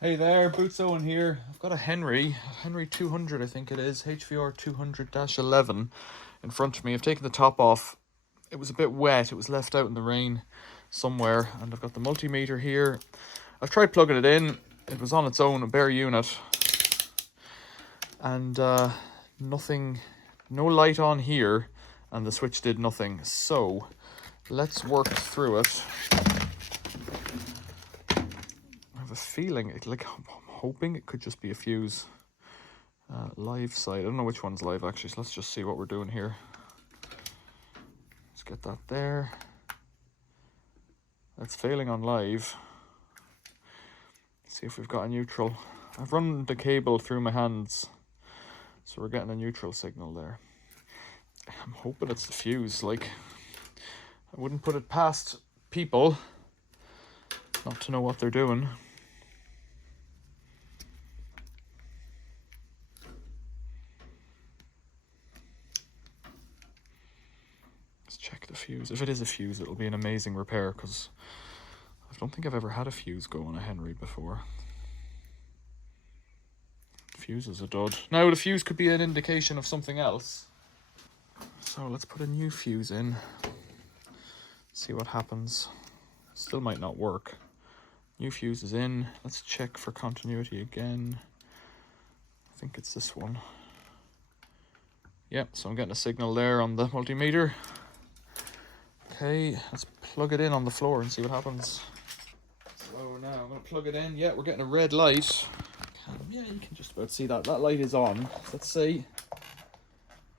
Hey there, Boots Owen here. I've got a Henry 200 I think it is, HVR 200-11 in front of me. I've taken the top off. It was a bit wet, it was left out in the rain somewhere, and I've got the multimeter here. I've tried plugging it in, it was on its own, a bare unit, and nothing, no light on here, and the switch did nothing. So let's work through it. I have a feeling, I'm hoping it could just be a fuse. Live side, I don't know which one's live actually, so let's just see what we're doing here. Let's get that there. That's failing on live. Let's see if we've got a neutral. I've run the cable through my hands, so we're getting a neutral signal there. I'm hoping it's the fuse. Like, I wouldn't put it past people not to know what they're doing. Let's check the fuse. If it is a fuse, it'll be an amazing repair, because I don't think I've ever had a fuse go on a Henry before. Fuse is a dud. Now, the fuse could be an indication of something else. So let's put a new fuse in. See what happens. Still might not work. New fuse is in. Let's check for continuity again. I think it's this one. Yep, so I'm getting a signal there on the multimeter. Okay, let's plug it in on the floor and see what happens. So now I'm going to plug it in. Yeah, we're getting a red light. Yeah, you can just about see that. That light is on. Let's see.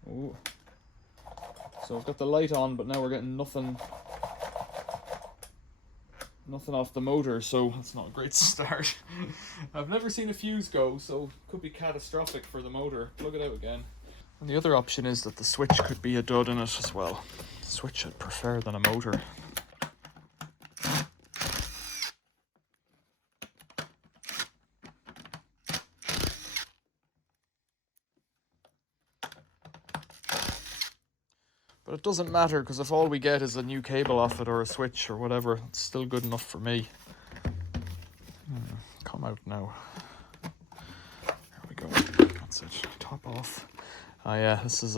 Oh. So I've got the light on, but now we're getting nothing off the motor, so that's not a great start. I've never seen a fuse go, so it could be catastrophic for the motor. Plug it out again. And the other option is that the switch could be a dud in it as well. Switch I'd prefer than a motor. But it doesn't matter, because if all we get is a new cable off it or a switch or whatever, it's still good enough for me. Come out now. There we go. That's it. Top off. Oh yeah, this is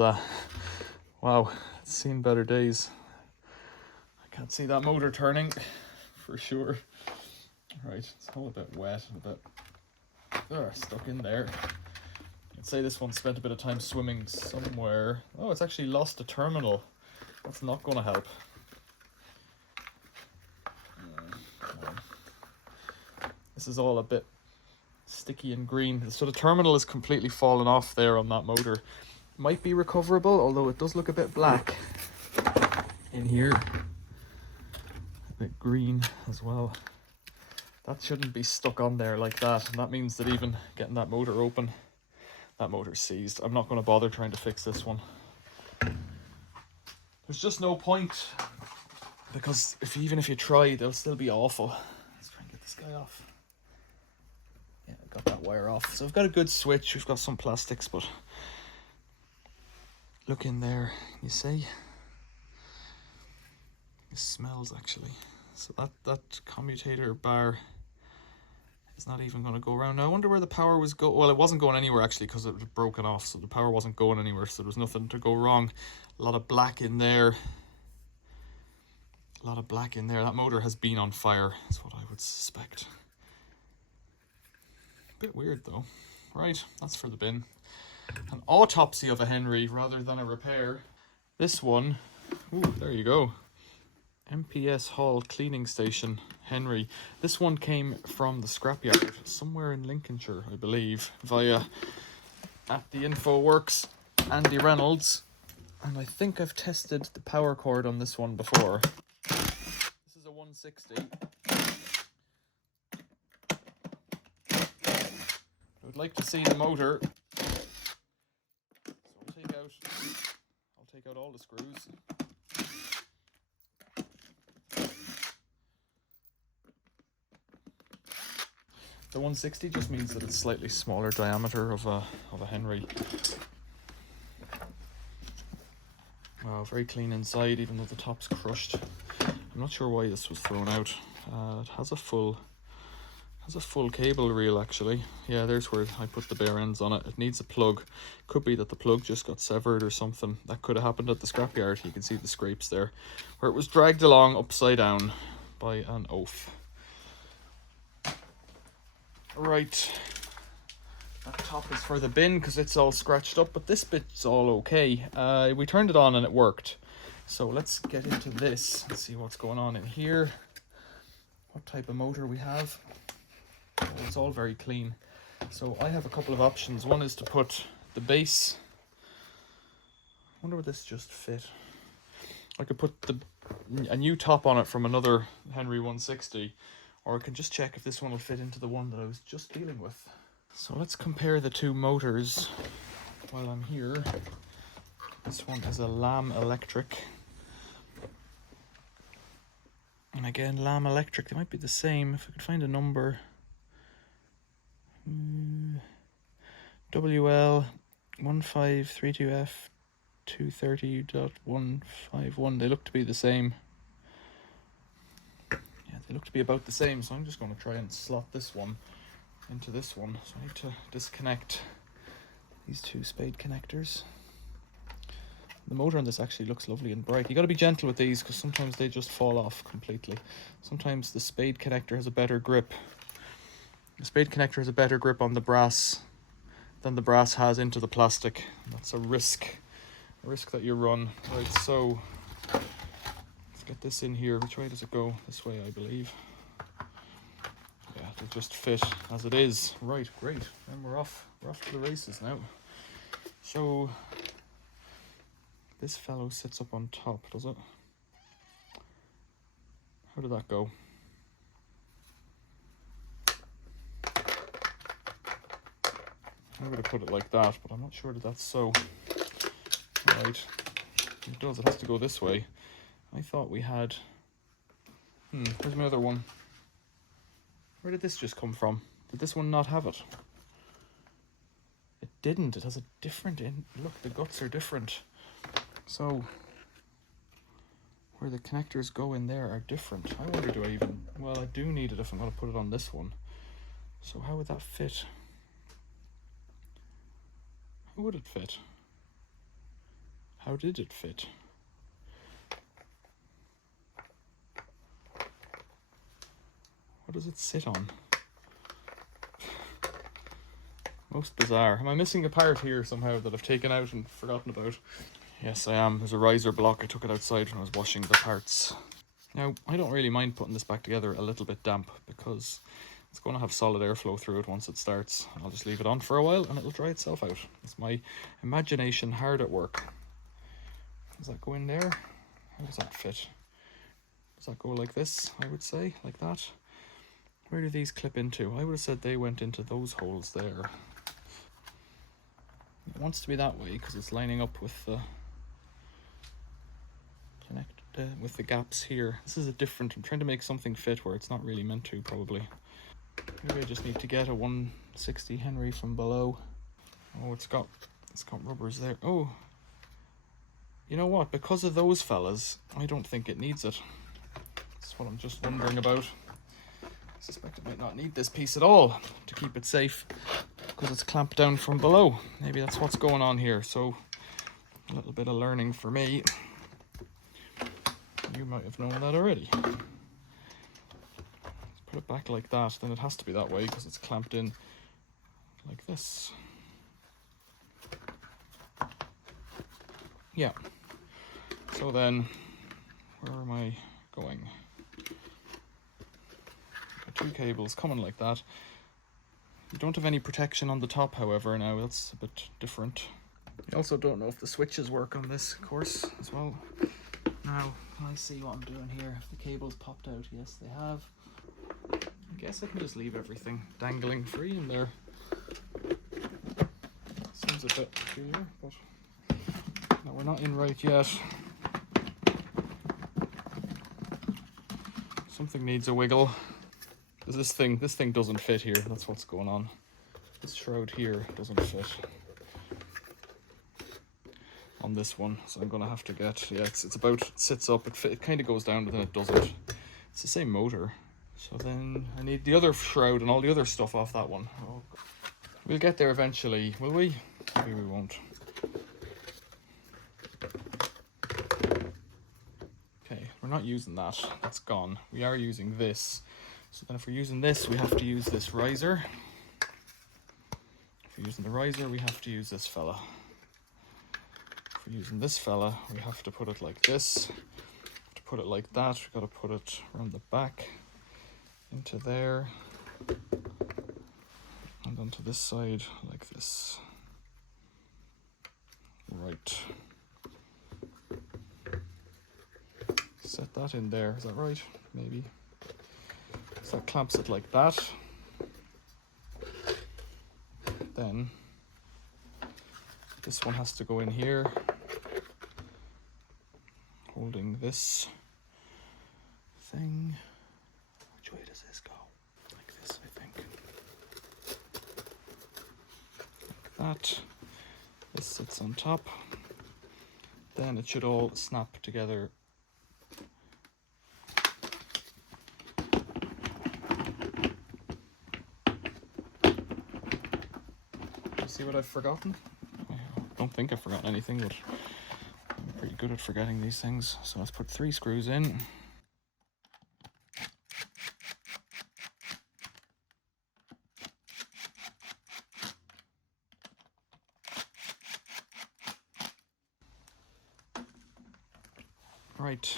wow, it's seen better days. I can't see that motor turning for sure. Right, it's all a bit wet and a bit stuck in there. I'd say this one spent a bit of time swimming somewhere. Oh, it's actually lost a terminal. That's not going to help. This is all a bit sticky and green. So the terminal is completely fallen off there on that motor. Might be recoverable, although it does look a bit black in here. A bit green as well. That shouldn't be stuck on there like that, and that means that even getting that motor open, that motor's seized. I'm not going to bother trying to fix this one. There's just no point, because even if you try, they'll still be awful. Let's try and get this guy off. Yeah, I got that wire off. So I've got a good switch. We've got some plastics, but look in there. You see? It smells actually. So that commutator bar is not even going to go around. Now I wonder where the power was going. Well, it wasn't going anywhere actually, because it was broken off, so the power wasn't going anywhere, so there was nothing to go wrong. A lot of black in there. A lot of black in there. That motor has been on fire, is what I would suspect. A bit weird though. Right, that's for the bin. An autopsy of a Henry rather than a repair. This one, ooh, there you go. MPS Hall Cleaning Station, Henry. This one came from the scrapyard somewhere in Lincolnshire, I believe, via at the Info Works, Andy Reynolds. And I think I've tested the power cord on this one before. This is a 160. I would like to see the motor. So I'll take out all the screws. The 160 just means that it's slightly smaller diameter of a Henry. Wow, very clean inside, even though the top's crushed. I'm not sure why this was thrown out. It has a full Has a full cable reel actually. Yeah, there's where I put the bare ends on it. It needs a plug. Could be that the plug just got severed or something. That could have happened at the scrapyard. You can see the scrapes there, where it was dragged along upside down by an oaf. Right, that top is for the bin because it's all scratched up, but this bit's all okay. We turned it on and it worked. So let's get into this and see what's going on in here. What type of motor we have. Oh, it's all very clean. So I have a couple of options. One is to put the base. I wonder would this just fit. I could put a new top on it from another Henry 160, or I can just check if this one will fit into the one that I was just dealing with. So let's compare the two motors while I'm here. This one is a Lamb Electric. And again, Lamb Electric, they might be the same. If I could find a number. WL 1532F 230.151. They look to be the same. Yeah, they look to be about the same. So I'm just going to try and slot this one into this one. So I need to disconnect these two spade connectors. The motor on this actually looks lovely and bright. You got to be gentle with these because sometimes they just fall off completely. Sometimes the spade connector has a better grip. The spade connector has a better grip on the brass than the brass has into the plastic. That's a risk that you run. Right, so let's get this in here. Which way does it go? This way, I believe. Yeah, it'll just fit as it is. Right, great. Then we're off to the races now. So this fellow sits up on top, does it? How did that go? I'm going to put it like that, but I'm not sure that that's so. Right. It does. It has to go this way. I thought we had... where's my other one? Where did this just come from? Did this one not have it? It didn't. It has a different... Look, the guts are different. So, where the connectors go in there are different. I wonder, do I even... Well, I do need it if I'm going to put it on this one. So how would that fit? How would it fit? How did it fit? What does it sit on? Most bizarre. Am I missing a part here somehow that I've taken out and forgotten about? Yes, I am. There's a riser block. I took it outside when I was washing the parts. Now, I don't really mind putting this back together a little bit damp because it's going to have solid airflow through it once it starts. I'll just leave it on for a while and it'll dry itself out. It's my imagination hard at work. Does that go in there? How does that fit? Does that go like this, I would say? Like that? Where do these clip into? I would have said they went into those holes there. It wants to be that way because it's lining up with the with the gaps here. This is a different... I'm trying to make something fit where it's not really meant to, probably. Maybe I just need to get a 160 Henry from below. Oh, it's got rubbers there. Oh, you know what? Because of those fellas, I don't think it needs it. That's what I'm just wondering about. I suspect it might not need this piece at all to keep it safe because it's clamped down from below. Maybe that's what's going on here. So a little bit of learning for me. You might have known that already. Let's put it back like that. Then it has to be that way because it's clamped in like this. Yeah. So then, where am I going? Got two cables coming like that. You don't have any protection on the top, however, now that's a bit different. You also don't know if the switches work on this course as well. Now, can I see what I'm doing here? If the cables popped out, yes they have. I guess I can just leave everything dangling free in there. Seems a bit peculiar, but no, we're not in right yet. Something needs a wiggle. This thing doesn't fit here. That's what's going on. This shroud here doesn't fit on this one, so I'm gonna have to get... Yeah, it's about... It sits up. It kind of goes down, but then it doesn't. It's the same motor. So then I need the other shroud and all the other stuff off that one. Oh. We'll get there eventually, will we? Maybe we won't. Okay, we're not using that. That's gone. We are using this. So then if we're using this, we have to use this riser. If we're using the riser, we have to use this fella. If we're using this fella, we have to put it like this. To put it like that, we've got to put it around the back, into there, and onto this side like this. Right. Set that in there, is that right? Maybe. So that clamps it like that. Then this one has to go in here, holding this thing. Which way does this go? Like this, I think. Like that. This sits on top. Then it should all snap together. See what I've forgotten? I don't think I've forgotten anything, but I'm pretty good at forgetting these things. So let's put 3 screws in. Right.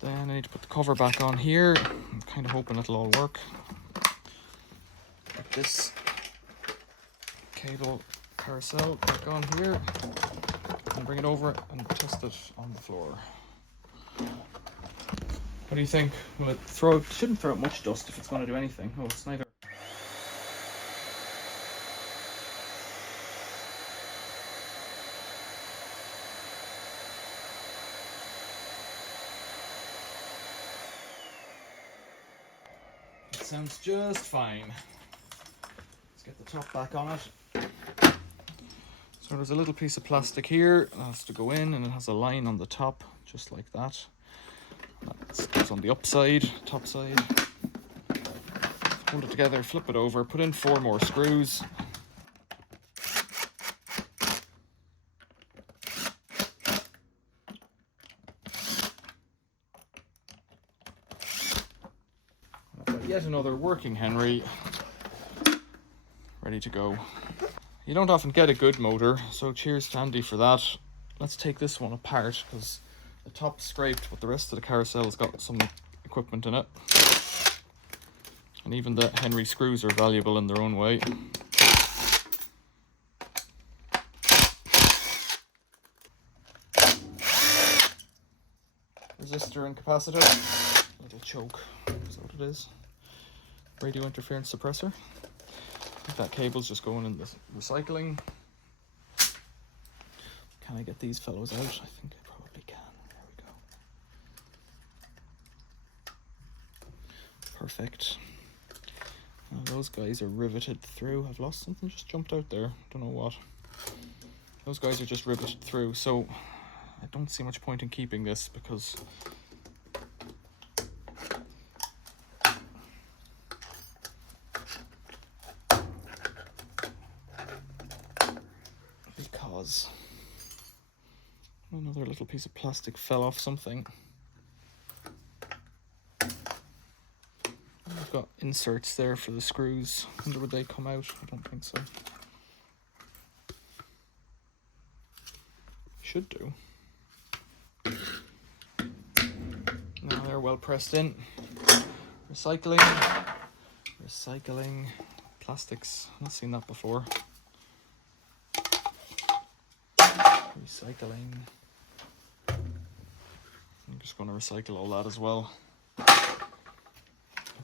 Then I need to put the cover back on here. I'm kind of hoping it'll all work. Put this cable carousel back on here and bring it over and test it on the floor. What do you think? Will it throw? It shouldn't throw out much dust if it's going to do anything. Oh, it's neither. It sounds just fine. Let's get the top back on it. So there's a little piece of plastic here that has to go in, and it has a line on the top, just like that. That goes on the upside, top side. Hold it together, flip it over, put in 4 more screws. I've got yet another working Henry ready to go. You don't often get a good motor, so cheers to Andy for that. Let's take this one apart because the top's scraped, but the rest of the carousel's got some equipment in it. And even the Henry screws are valuable in their own way. Resistor and capacitor. Little choke, is that what it is? Radio interference suppressor. I think that cable's just going in the recycling. Can I get these fellows out? I think I probably can. There we go. Perfect. Now those guys are riveted through. I've lost something, just jumped out there. Don't know what. Those guys are just riveted through, so I don't see much point in keeping this because another little piece of plastic fell off something. I've got inserts there for the screws. I wonder would they come out? I don't think so. Should do. Now they're well pressed in. Recycling. Plastics. I've not seen that before. Recycling. I'm just going to recycle all that as well.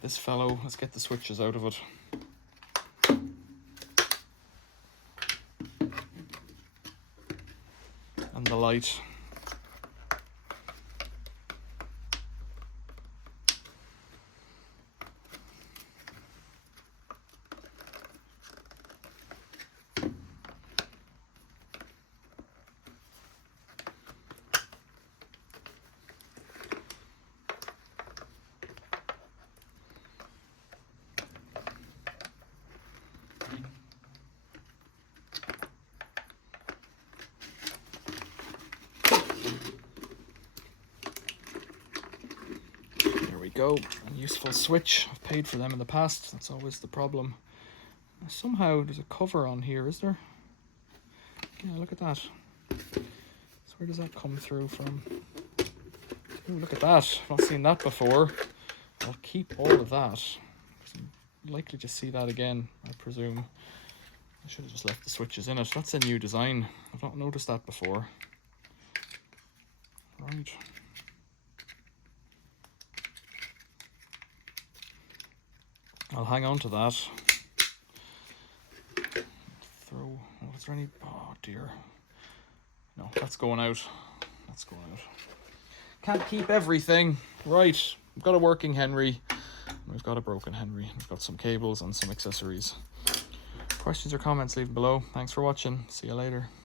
This fellow, let's get the switches out of it. And the light. go. A useful switch. I've paid for them in the past. That's always the problem. Somehow there's a cover on here, is there? Yeah, look at that. So where does that come through from? Ooh, look at that. I've not seen that before. I'll keep all of that. I'm likely to see that again, I presume. I should have just left the switches in it. That's a new design. I've not noticed that before. Right. I'll hang on to that. Throw. Oh, is there any? Oh dear. No, that's going out. That's going out. Can't keep everything. Right. We've got a working Henry. We've got a broken Henry. We've got some cables and some accessories. Questions or comments, leave them below. Thanks for watching. See you later.